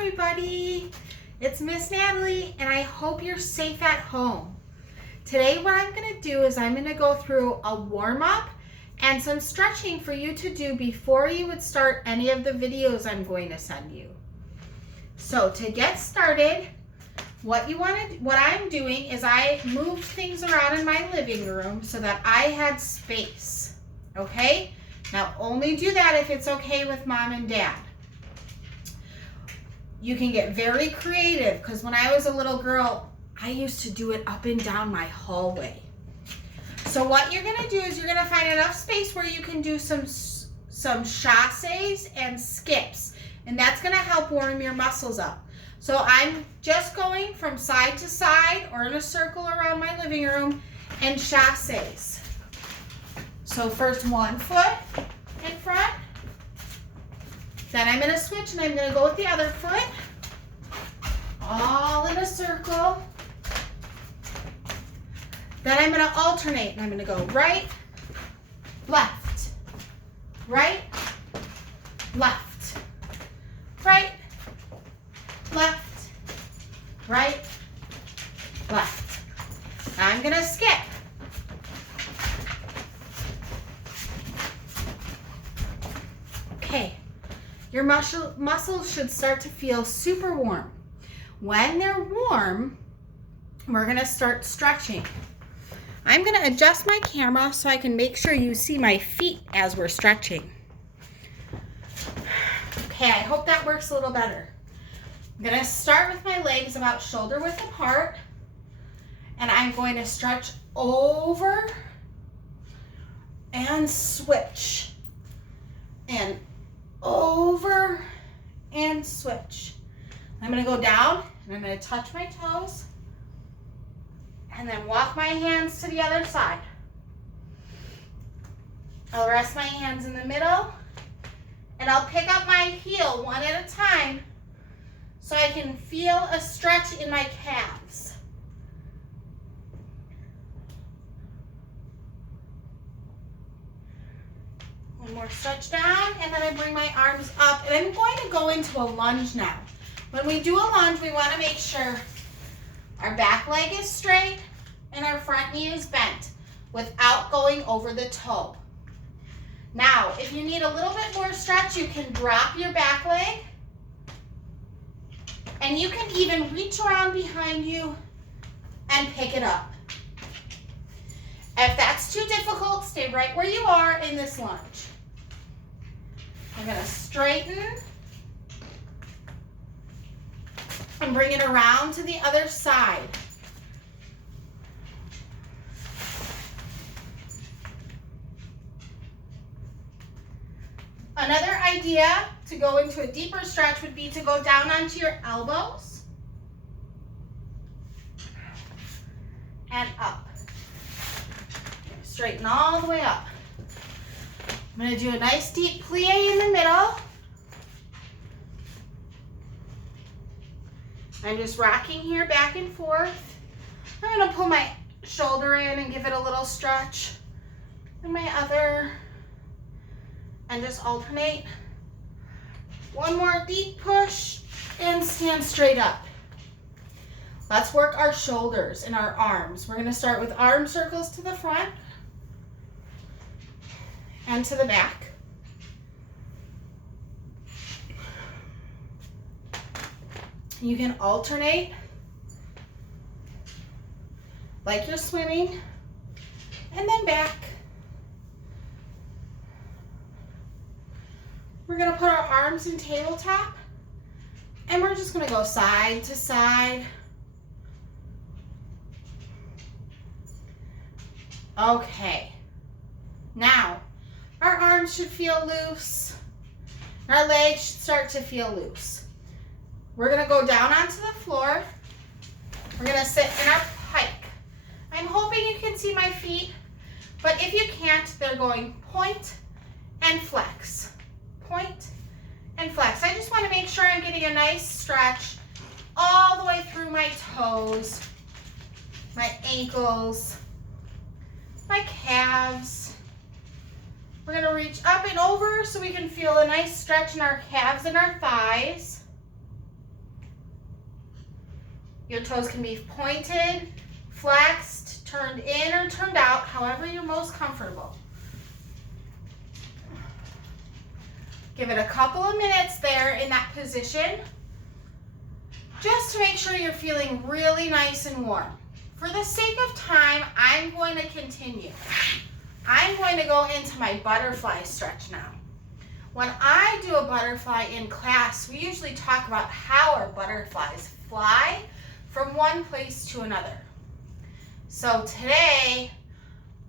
everybody, it's Miss Natalie and I hope you're safe at home. Today what I'm going to do is I'm going to go through a warm-up and some stretching for you to do before you would start any of the videos I'm going to send you. So to get started, what I'm doing is I moved things around in my living room so that I had space. Okay? Now only do that if it's okay with mom and dad. You can get very creative because when I was a little girl, I used to do it up and down my hallway. So what you're gonna do is you're gonna find enough space where you can do some chassés and skips, and that's gonna help warm your muscles up. So I'm just going from side to side or in a circle around my living room and chassés. So first one foot in front. Then I'm going to switch and I'm going to go with the other foot. All in a circle. Then I'm going to alternate and I'm going to go right, left, right, left, right, left, right, left. Now I'm going to skip. Okay. Your muscles should start to feel super warm. When they're warm, we're going to start stretching. I'm going to adjust my camera so I can make sure you see my feet as we're stretching. Okay, I hope that works a little better. I'm going to start with my legs about shoulder width apart, and I'm going to stretch over and switch. And over and switch. I'm going to go down and I'm going to touch my toes and then walk my hands to the other side. I'll rest my hands in the middle and I'll pick up my heel one at a time so I can feel a stretch in my calves. One more stretch down, and then I bring my arms up, and I'm going to go into a lunge now. When we do a lunge, we want to make sure our back leg is straight and our front knee is bent without going over the toe. Now, if you need a little bit more stretch, you can drop your back leg, and you can even reach around behind you and pick it up. If that's too difficult, stay right where you are in this lunge. I'm going to straighten and bring it around to the other side. Another idea to go into a deeper stretch would be to go down onto your elbows and up. Straighten all the way up. I'm going to do a nice deep plie in the middle. I'm just rocking here back and forth. I'm going to pull my shoulder in and give it a little stretch. And my other. And just alternate. One more deep push and stand straight up. Let's work our shoulders and our arms. We're going to start with arm circles to the front and to the back. You can alternate like you're swimming, and then back. We're going to put our arms in tabletop, and we're just going to go side to side. Okay. Now, our arms should feel loose. Our legs should start to feel loose. We're going to go down onto the floor. We're going to sit in our pike. I'm hoping you can see my feet, but if you can't, they're going point and flex. Point and flex. I just want to make sure I'm getting a nice stretch all the way through my toes, my ankles, my calves. We're going to reach up and over so we can feel a nice stretch in our calves and our thighs. Your toes can be pointed, flexed, turned in, or turned out, however you're most comfortable. Give it a couple of minutes there in that position, just to make sure you're feeling really nice and warm. For the sake of time, I'm going to continue. I'm going to go into my butterfly stretch now. When I do a butterfly in class, we usually talk about how our butterflies fly from one place to another. So today,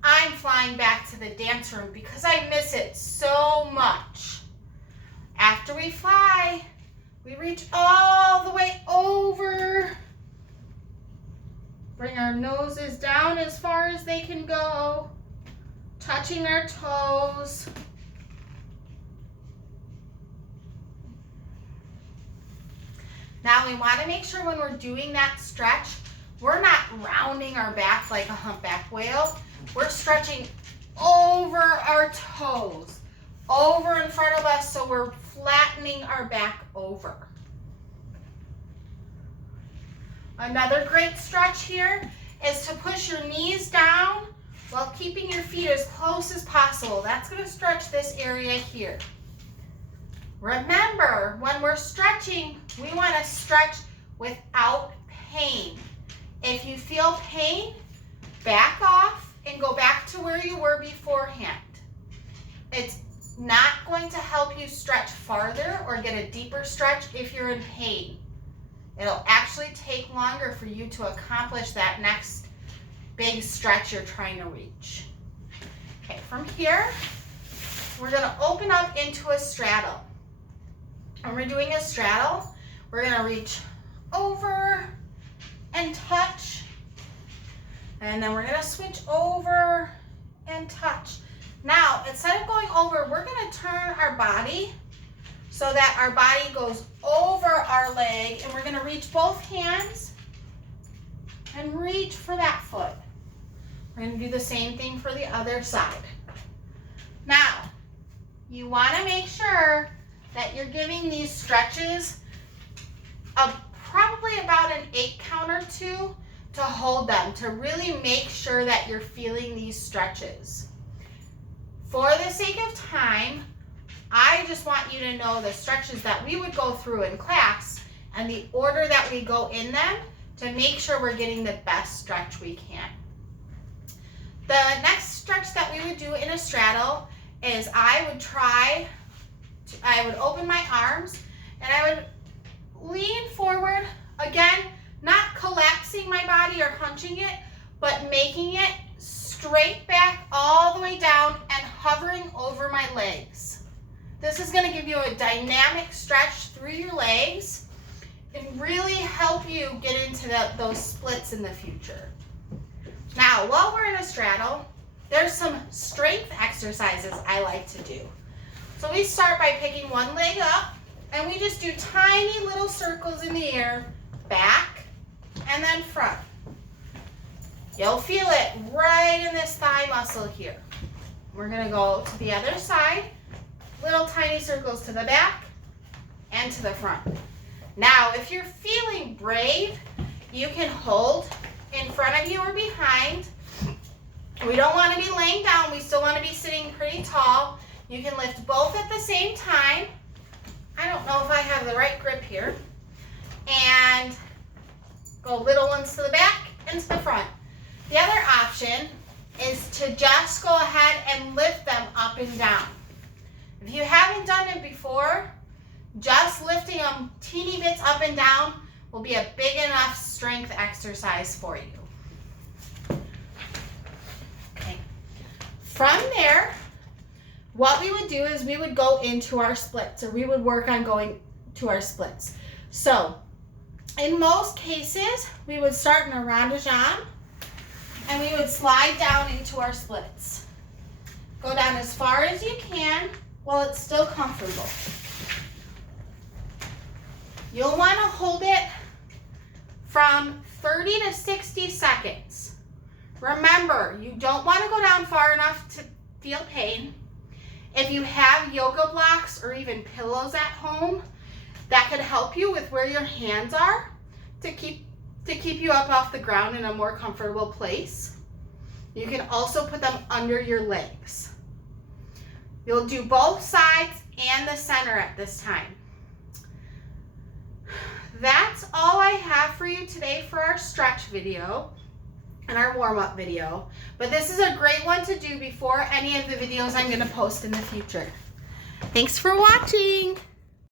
I'm flying back to the dance room because I miss it so much. After we fly, we reach all the way over. Bring our noses down as far as they can go, touching our toes. Now we want to make sure when we're doing that stretch, we're not rounding our back like a humpback whale. We're stretching over our toes, over in front of us, so we're flattening our back over. Another great stretch here is to push your knees down while keeping your feet as close as possible. That's going to stretch this area here. Remember, when we're stretching, we want to stretch without pain. If you feel pain, back off and go back to where you were beforehand. It's not going to help you stretch farther or get a deeper stretch if you're in pain. It'll actually take longer for you to accomplish that next big stretch you're trying to reach. Okay, from here, we're going to open up into a straddle. When we're doing a straddle, we're going to reach over and touch, and then we're going to switch over and touch. Now, instead of going over, we're going to turn our body so that our body goes over our leg, and we're going to reach both hands and reach for that foot. We're going to do the same thing for the other side. Now, you want to make sure that you're giving these stretches probably about an 8 count or 2 to hold them, to really make sure that you're feeling these stretches. For the sake of time, I just want you to know the stretches that we would go through in class and the order that we go in them to make sure we're getting the best stretch we can. The next stretch that we would do in a straddle is I would open my arms and I would lean forward, again, not collapsing my body or hunching it, but making it straight back all the way down and hovering over my legs. This is going to give you a dynamic stretch through your legs and really help you get into those splits in the future. Now, while we're in a straddle, there's some strength exercises I like to do. So we start by picking one leg up, and we just do tiny little circles in the air, back and then front. You'll feel it right in this thigh muscle here. We're going to go to the other side, little tiny circles to the back and to the front. Now, if you're feeling brave, you can hold in front of you or behind. We don't want to be laying down. We still want to be sitting pretty tall. You can lift both at the same time. I don't know if I have the right grip here. And go little ones to the back and to the front. The other option is to just go ahead and lift them up and down. If you haven't done it before, just lifting them teeny bits up and down will be a big enough strength exercise for you. Okay. From there, what we would do is we would go into our splits, or we would work on going to our splits. So, in most cases, we would start in a rond de jambe, and we would slide down into our splits. Go down as far as you can while it's still comfortable. You'll want to hold it from 30 to 60 seconds. Remember, you don't want to go down far enough to feel pain. If you have yoga blocks or even pillows at home, that could help you with where your hands are to keep to keep you up off the ground in a more comfortable place. You can also put them under your legs. You'll do both sides and the center at this time. That's all I have for you today for our stretch video and our warm-up video. But this is a great one to do before any of the videos I'm going to post in the future. Thanks for watching.